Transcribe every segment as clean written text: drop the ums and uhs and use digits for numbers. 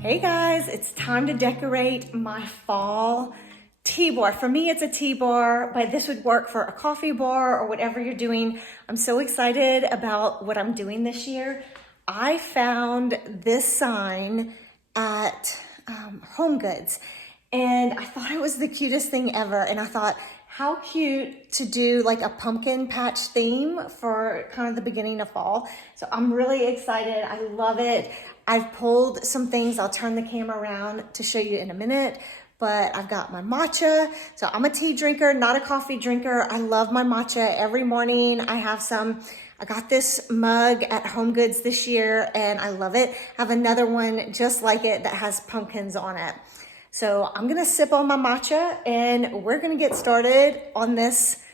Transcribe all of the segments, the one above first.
Hey guys, it's time to decorate my fall tea bar. For me, it's a tea bar, but this would work for a coffee bar or whatever you're doing. I'm so excited about what I'm doing this year. I found this sign at Home Goods, and I thought it was the cutest thing ever. And I thought, how cute to do like a pumpkin patch theme for kind of the beginning of fall. So I'm really excited. I love it. I've pulled some things. I'll turn the camera around to show you in a minute, but I've got my matcha. So I'm a tea drinker, not a coffee drinker. I love my matcha every morning. I have some. I got this mug at Home Goods this year and I love it. I have another one just like it that has pumpkins on it. So I'm gonna sip on my matcha and we're gonna get started on this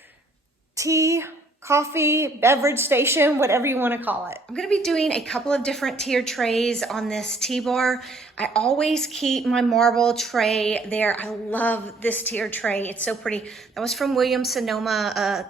tea, coffee, beverage station, whatever you wanna call it. I'm gonna be doing a couple of different tier trays on this tea bar. I always keep my marble tray there. I love this tier tray. It's so pretty. That was from Williams-Sonoma a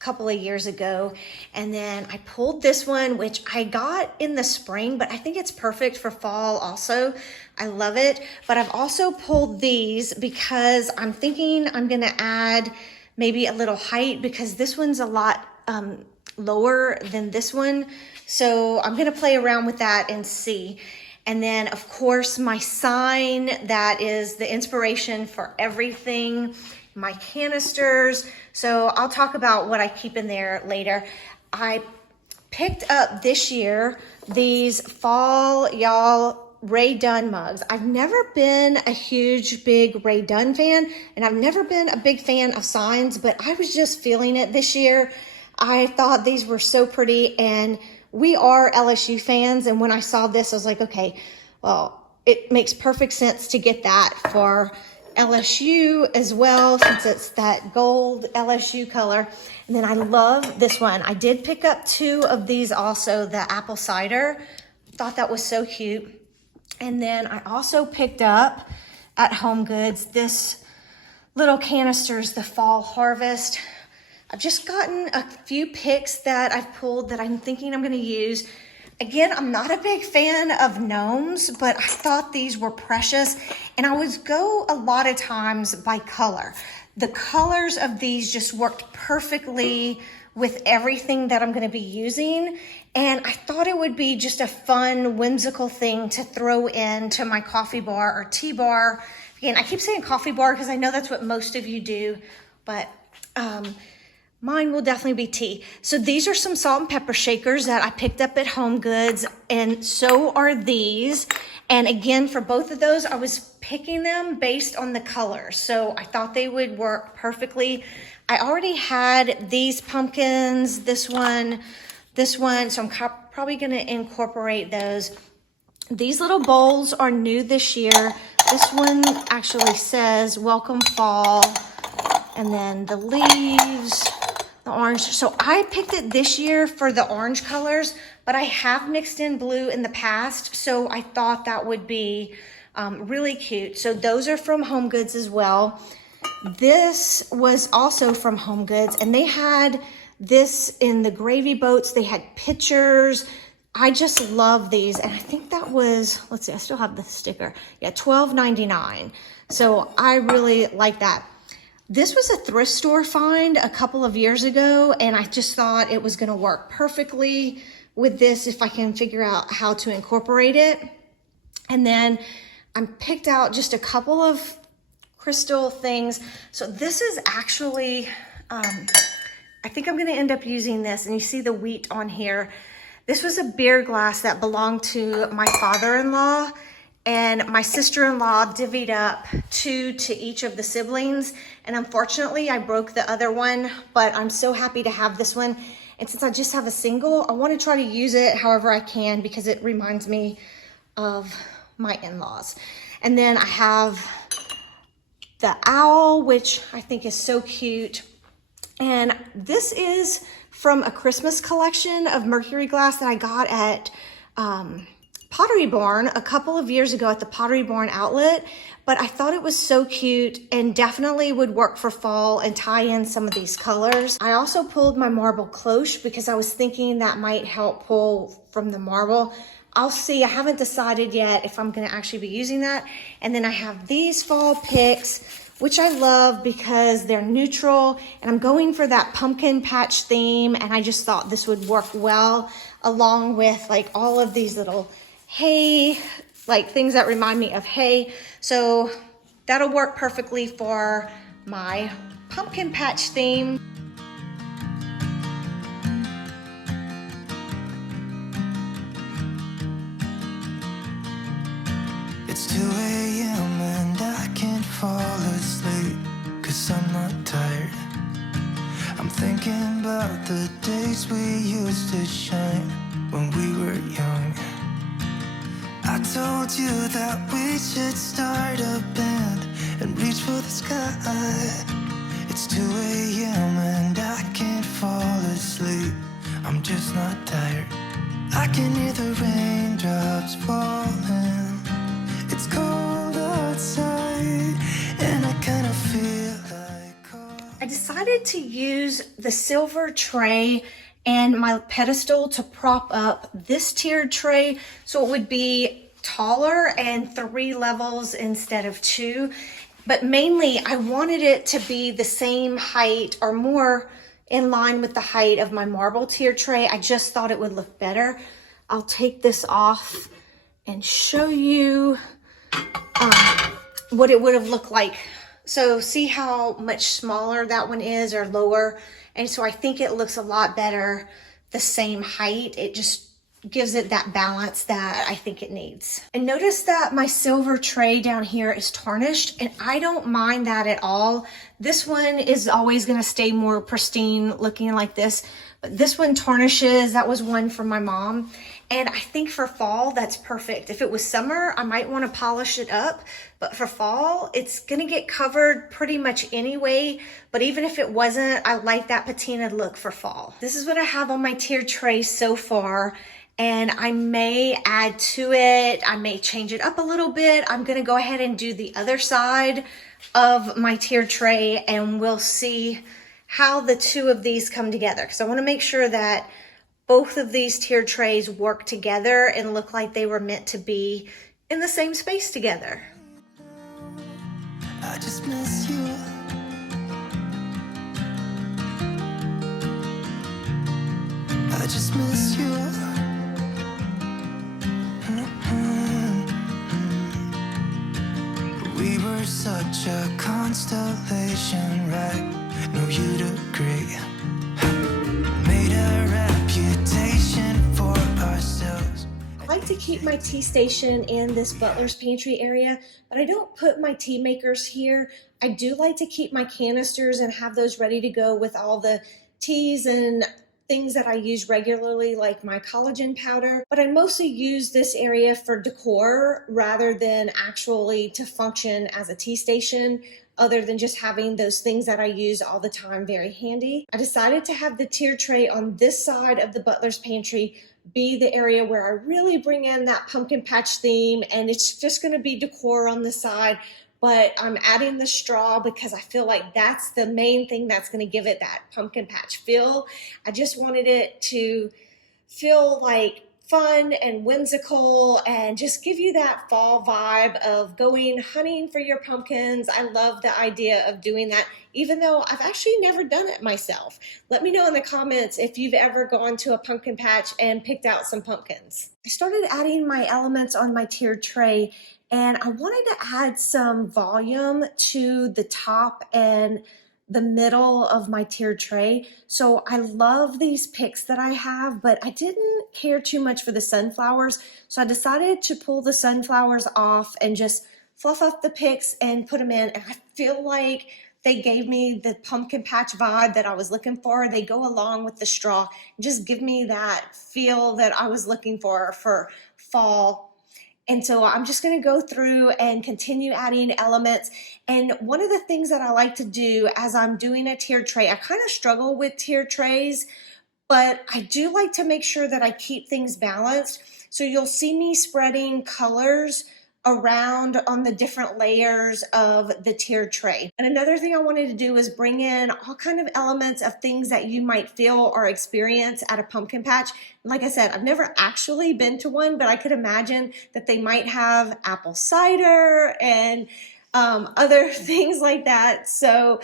couple of years ago. And then I pulled this one, which I got in the spring, but I think it's perfect for fall also. I love it. But I've also pulled these because I'm thinking I'm gonna add maybe a little height because this one's a lot lower than this one. So I'm gonna play around with that and see. And then of course my sign that is the inspiration for everything, my canisters. So I'll talk about what I keep in there later. I picked up this year these fall y'all Ray Dunn mugs. I've never been a huge, big Ray Dunn fan, and I've never been a big fan of signs, but I was just feeling it this year. I thought these were so pretty, and we are LSU fans, and when I saw this, I was like, okay, well, it makes perfect sense to get that for LSU as well, since it's that gold LSU color. And then I love this one. I did pick up two of these also, the apple cider. Thought that was so cute. And then I also picked up at Home Goods this little canisters, the fall harvest. I've just gotten a few picks that I've pulled that I'm thinking I'm gonna use. Again, I'm not a big fan of gnomes, but I thought these were precious. And I would go a lot of times by color. The colors of these just worked perfectly with everything that I'm gonna be using. And I thought it would be just a fun, whimsical thing to throw into my coffee bar or tea bar. Again, I keep saying coffee bar because I know that's what most of you do, but mine will definitely be tea. So these are some salt and pepper shakers that I picked up at Home Goods, and so are these. And again, for both of those, I was picking them based on the colors. So I thought they would work perfectly. I already had these pumpkins, this one, so I'm probably gonna incorporate those. These little bowls are new this year. This one actually says, welcome fall. And then the leaves, the orange. So I picked it this year for the orange colors, but I have mixed in blue in the past. So I thought that would be really cute. So those are from Home Goods as well. This was also from Home Goods, and they had this in the gravy boats. They had pictures. I just love these. And I think that was, let's see, I still have the sticker. Yeah, $12.99. So I really like that. This was a thrift store find a couple of years ago, and I just thought it was gonna work perfectly with this if I can figure out how to incorporate it. And then I picked out just a couple of crystal things. So this is actually, I think I'm gonna end up using this, and you see the wheat on here. This was a beer glass that belonged to my father-in-law, and my sister-in-law divvied up two to each of the siblings. And unfortunately, I broke the other one, but I'm so happy to have this one. And since I just have a single, I want to try to use it however I can because it reminds me of my in-laws. And then I have the owl, which I think is so cute. And this is from a Christmas collection of mercury glass that I got at Pottery Barn a couple of years ago at the Pottery Barn outlet, but I thought it was so cute and definitely would work for fall and tie in some of these colors. I also pulled my marble cloche because I was thinking that might help pull from the marble. I'll see, I haven't decided yet if I'm gonna actually be using that. And then I have these fall picks, which I love because they're neutral, and I'm going for that pumpkin patch theme, and I just thought this would work well along with like all of these little hay, like things that remind me of hay. So that'll work perfectly for my pumpkin patch theme. It's 2 a.m. and I can't fall asleep, 'cause I'm not tired. I'm thinking about the days we used to shine when we were young. I told you that we should start a band and reach for the sky. It's 2 a.m. and I can't fall asleep, I'm just not tired. I can hear the raindrops falling. It's cold outside and I kind of feel like I decided to use the silver tray and my pedestal to prop up this tiered tray so it would be taller and 3 levels instead of 2. But mainly I wanted it to be the same height or more in line with the height of my marble tier tray. I just thought it would look better. I'll take this off and show you what it would have looked like. So see how much smaller that one is, or lower? And so I think it looks a lot better the same height. It just gives it that balance that I think it needs. And notice that my silver tray down here is tarnished, and I don't mind that at all. This one is always gonna stay more pristine looking like this, but this one tarnishes. That was one from my mom. And I think for fall, that's perfect. If it was summer, I might want to polish it up, but for fall, it's gonna get covered pretty much anyway. But even if it wasn't, I like that patina look for fall. This is what I have on my tier tray so far, and I may add to it. I may change it up a little bit. I'm gonna go ahead and do the other side of my tier tray, and we'll see how the two of these come together. Because I want to make sure that both of these tier trays work together and look like they were meant to be in the same space together. I just miss you. I just miss you. We were such a constellation, right? No, you'd agree. Made a reputation for ourselves. I like to keep my tea station in this butler's pantry area, but I don't put my tea makers here. I do like to keep my canisters and have those ready to go with all the teas and things that I use regularly, like my collagen powder. But I mostly use this area for decor rather than actually to function as a tea station, other than just having those things that I use all the time very handy. I decided to have the tier tray on this side of the butler's pantry be the area where I really bring in that pumpkin patch theme, and it's just gonna be decor on the side, but I'm adding the straw because I feel like that's the main thing that's gonna give it that pumpkin patch feel. I just wanted it to feel like fun and whimsical and just give you that fall vibe of going hunting for your pumpkins. I love the idea of doing that, even though I've actually never done it myself. Let me know in the comments if you've ever gone to a pumpkin patch and picked out some pumpkins. I started adding my elements on my tiered tray, and I wanted to add some volume to the top and the middle of my tiered tray. So I love these picks that I have, but I didn't care too much for the sunflowers. So I decided to pull the sunflowers off and just fluff up the picks and put them in. And I feel like they gave me the pumpkin patch vibe that I was looking for. They go along with the straw and just give me that feel that I was looking for fall. And so I'm just going to go through and continue adding elements. And one of the things that I like to do as I'm doing a tiered tray, I kind of struggle with tiered trays, but I do like to make sure that I keep things balanced. So you'll see me spreading colors around on the different layers of the tiered tray. And another thing I wanted to do is bring in all kind of elements of things that you might feel or experience at a pumpkin patch. Like I said, I've never actually been to one, but I could imagine that they might have apple cider and other things like that. So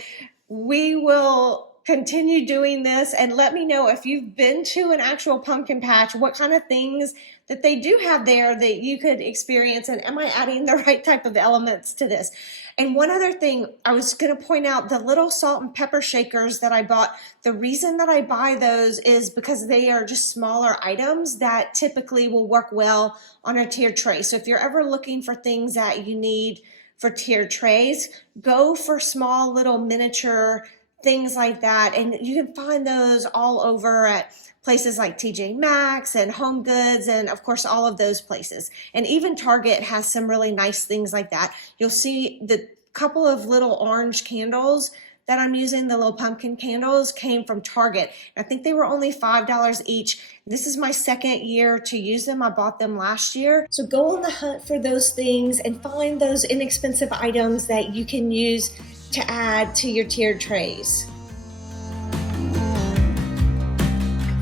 we will continue doing this, and let me know if you've been to an actual pumpkin patch, what kind of things that they do have there that you could experience, and am I adding the right type of elements to this? And one other thing, I was going to point out the little salt and pepper shakers that I bought. The reason that I buy those is because they are just smaller items that typically will work well on a tiered tray. So if you're ever looking for things that you need for tiered trays, go for small little miniature things like that. And you can find those all over at places like TJ Maxx and Home Goods, and of course all of those places. And even Target has some really nice things like that. You'll see the couple of little orange candles that I'm using, the little pumpkin candles, came from Target. I think they were only $5 each. This is my second year to use them. I bought them last year. So go on the hunt for those things and find those inexpensive items that you can use to add to your tiered trays.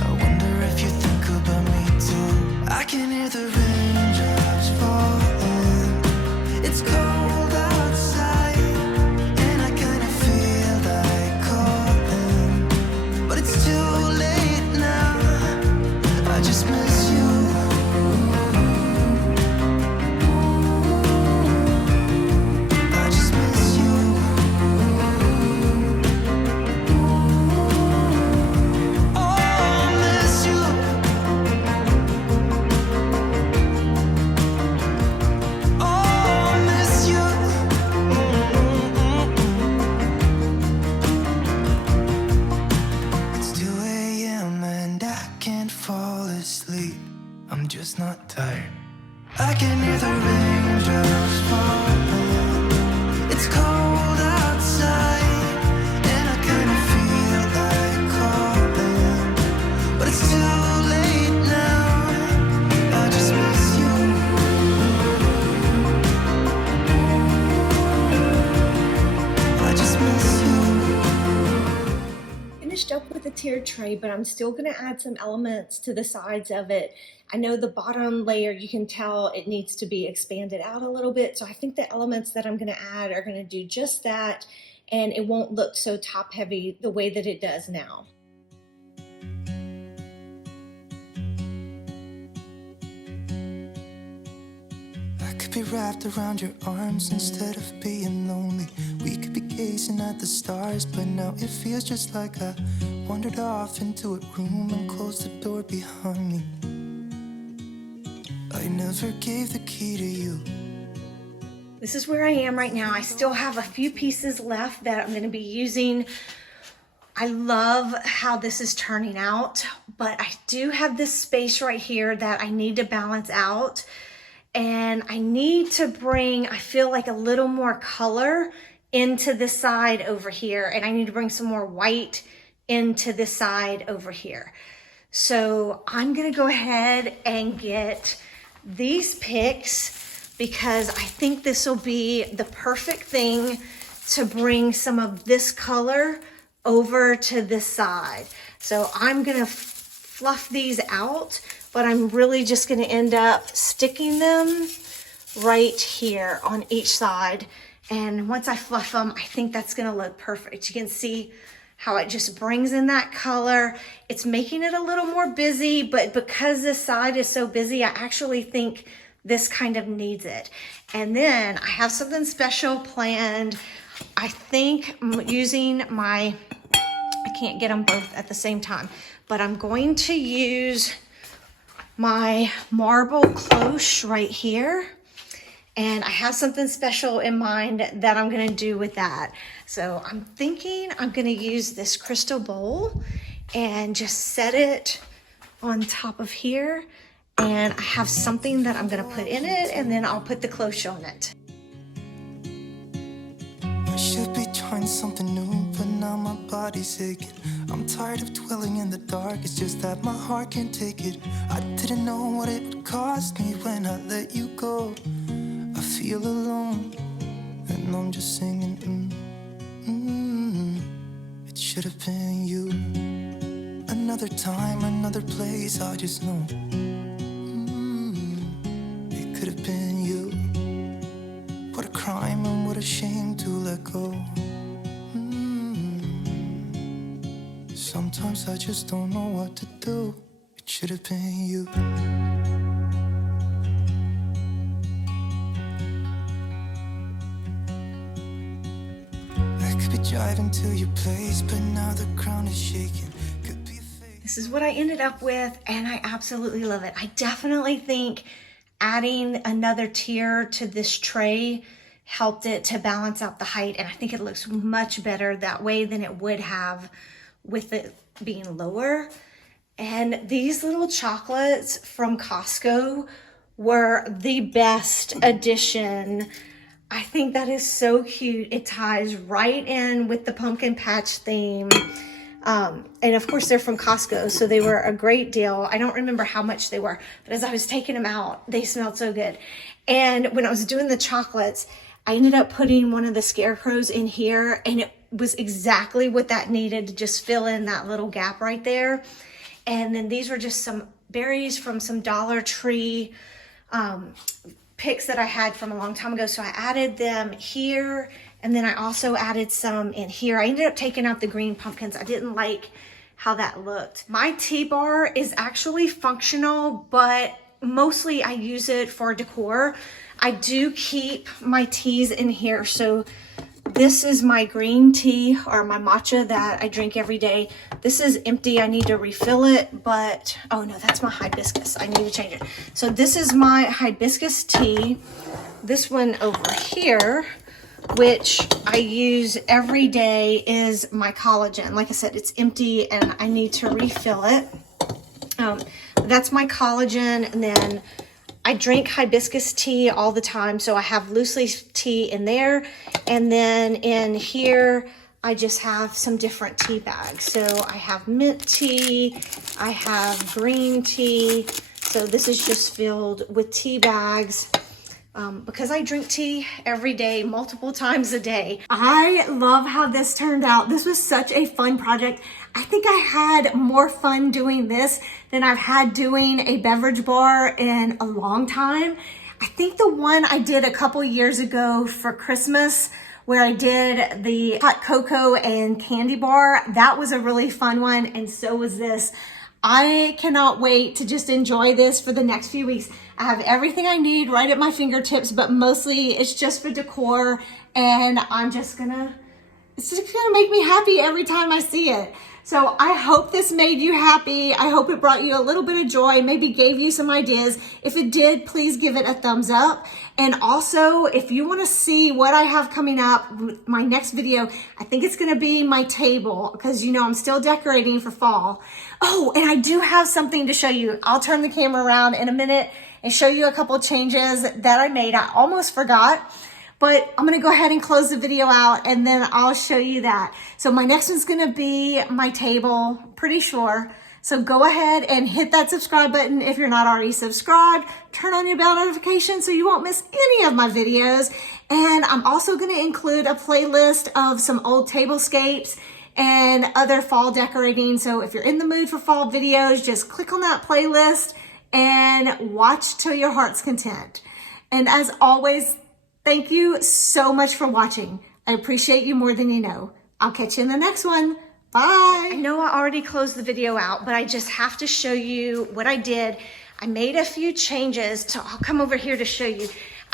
I wonder if you think about me too. I can hear the raindrops falling. It's cold outside, and I kinda feel like calling, but it's too late now. I just miss you. I just miss you. Oh, I miss you. Oh, I miss you. It's 2 a.m. and I can't fall asleep. I'm just not tired. I can hear the raindrops falling. It's cold outside, and I kinda feel like calling, but it's too late now. I just miss you. I just miss you. Finished up with the tiered tray, but I'm still going to add some elements to the sides of it. I know the bottom layer, you can tell it needs to be expanded out a little bit. So I think the elements that I'm going to add are going to do just that, and it won't look so top heavy the way that it does now. I could be wrapped around your arms instead of being lonely. We could be gazing at the stars, but now it feels just like I wandered off into a room and closed the door behind me. I never gave the key to you. This is where I am right now. I still have a few pieces left that I'm going to be using. I love how this is turning out, but I do have this space right here that I need to balance out. And I need to bring, I feel like, a little more color into the side over here. And I need to bring some more white into the side over here. So I'm going to go ahead and get these picks because I think this will be the perfect thing to bring some of this color over to this side. So I'm going to fluff these out, but I'm really just going to end up sticking them right here on each side. And once I fluff them, I think that's going to look perfect. You can see how it just brings in that color. It's making it a little more busy, but because this side is so busy, I actually think this kind of needs it. And then I have something special planned. I think I'm using my, I can't get them both at the same time, but I'm going to use my marble cloche right here. And I have something special in mind that I'm gonna do with that. So I'm thinking I'm gonna use this crystal bowl and just set it on top of here. And I have something that I'm gonna put in it, and then I'll put the cloche on it. I should be trying something new, but now my body's aching. I'm tired of dwelling in the dark, it's just that my heart can't take it. I didn't know what it would cost me when I let you go. I feel alone, and I'm just singing, It should have been you. Another time, another place, I just know. It could have been you. What a crime and what a shame to let go. Sometimes I just don't know what to do. It should have been you. I could be driving to your place, but now the ground is shaking. Could be a fake. This is what I ended up with, and I absolutely love it. I definitely think adding another tier to this tray helped it to balance out the height, and I think it looks much better that way than it would have with it being lower. And these little chocolates from Costco were the best addition. I think that is so cute. It ties right in with the pumpkin patch theme. And of course they're from Costco, so they were a great deal. I don't remember how much they were, but as I was taking them out, they smelled so good. And when I was doing the chocolates, I ended up putting one of the scarecrows in here, and it was exactly what that needed to just fill in that little gap right there. And then these were just some berries from some Dollar Tree picks that I had from a long time ago. So I added them here, and then I also added some in here. I ended up taking out the green pumpkins. I didn't like how that looked. My tea bar is actually functional, but mostly I use it for decor. I do keep my teas in here. So this is my green tea, or my matcha that I drink every day. This is empty. I need to refill it, but oh no, that's my hibiscus. I need to change it. So this is my hibiscus tea. This one over here, which I use every day, is my collagen. Like I said, it's empty and I need to refill it. That's my collagen. And then I drink hibiscus tea all the time, so I have loose leaf tea in there. And then in here, I just have some different tea bags. So I have mint tea, I have green tea. So this is just filled with tea bags. Because I drink tea every day, multiple times a day. I love how this turned out. This was such a fun project. I think I had more fun doing this than I've had doing a beverage bar in a long time. I think the one I did a couple years ago for Christmas, where I did the hot cocoa and candy bar, that was a really fun one, and so was this. I cannot wait to just enjoy this for the next few weeks. I have everything I need right at my fingertips, but mostly it's just for decor, and it's just gonna make me happy every time I see it. So I hope this made you happy. I hope it brought you a little bit of joy, maybe gave you some ideas. If it did, please give it a thumbs up. And also, if you want to see what I have coming up, my next video, I think it's going to be my table, because you know I'm still decorating for fall. Oh, and I do have something to show you. I'll turn the camera around in a minute and show you a couple changes that I made. I almost forgot. But I'm gonna go ahead and close the video out, and then I'll show you that. So my next one's gonna be my table, pretty sure. So go ahead and hit that subscribe button if you're not already subscribed. Turn on your bell notification so you won't miss any of my videos. And I'm also gonna include a playlist of some old tablescapes and other fall decorating. So if you're in the mood for fall videos, just click on that playlist and watch till your heart's content. And as always, thank you so much for watching. I appreciate you more than you know. I'll catch you in the next one. Bye. I know I already closed the video out, but I just have to show you what I did. I made a few changes, so I'll come over here to show you.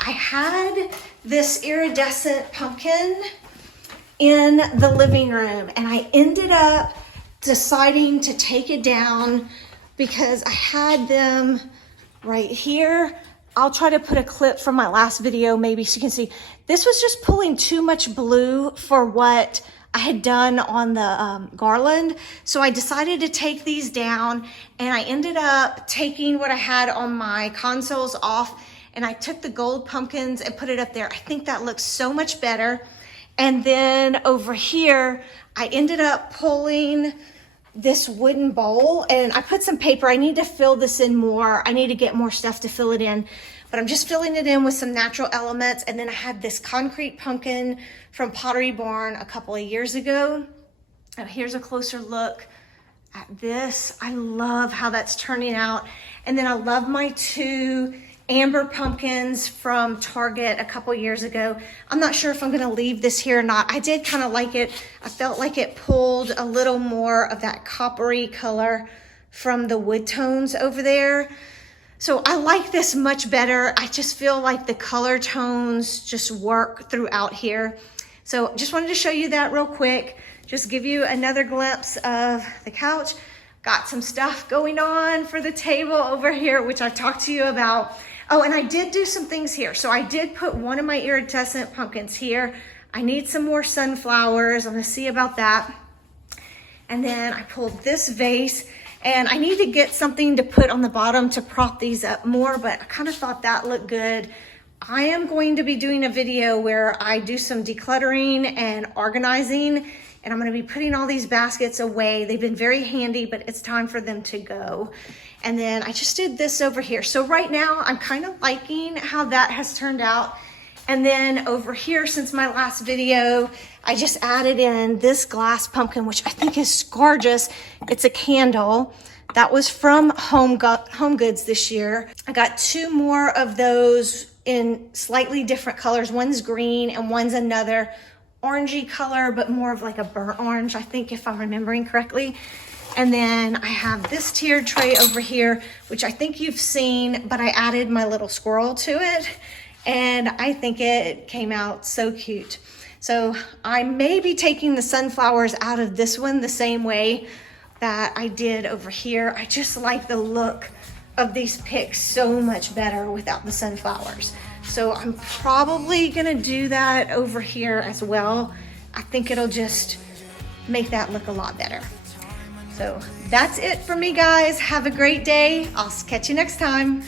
I had this iridescent pumpkin in the living room, and I ended up deciding to take it down because I had them right here. I'll try to put a clip from my last video maybe so you can see. This was just pulling too much blue for what I had done on the garland. So I decided to take these down, and I ended up taking what I had on my consoles off, and I took the gold pumpkins and put it up there. I think that looks so much better. And then over here, I ended up pulling this wooden bowl, and I put some paper. I need to fill this in more. I need to get more stuff to fill it in, but I'm just filling it in with some natural elements. And then I had this concrete pumpkin from Pottery Barn a couple of years ago. Here's a closer look at this. I love how that's turning out. And then I love my 2 amber pumpkins from Target a couple years ago. I'm not sure if I'm gonna leave this here or not. I did kind of like it. I felt like it pulled a little more of that coppery color from the wood tones over there. So I like this much better. I just feel like the color tones just work throughout here. So just wanted to show you that real quick. Just give you another glimpse of the couch. Got some stuff going on for the table over here, which I've talked to you about. Oh, and I did do some things here. So I did put one of my iridescent pumpkins here. I need some more sunflowers. I'm gonna see about that. And then I pulled this vase, and I need to get something to put on the bottom to prop these up more, but I kind of thought that looked good. I am going to be doing a video where I do some decluttering and organizing, and I'm gonna be putting all these baskets away. They've been very handy, but it's time for them to go. And then I just did this over here. So right now I'm kind of liking how that has turned out. And then over here, since my last video, I just added in this glass pumpkin, which I think is gorgeous. It's a candle. That was from Home Goods this year. I got 2 more of those in slightly different colors. One's green and one's another orangey color, but more of like a burnt orange, I think, if I'm remembering correctly. And then I have this tiered tray over here, which I think you've seen, but I added my little squirrel to it, and I think it came out so cute. So I may be taking the sunflowers out of this one the same way that I did over here. I just like the look of these picks so much better without the sunflowers. So I'm probably gonna do that over here as well. I think it'll just make that look a lot better. So that's it for me, guys. Have a great day. I'll catch you next time.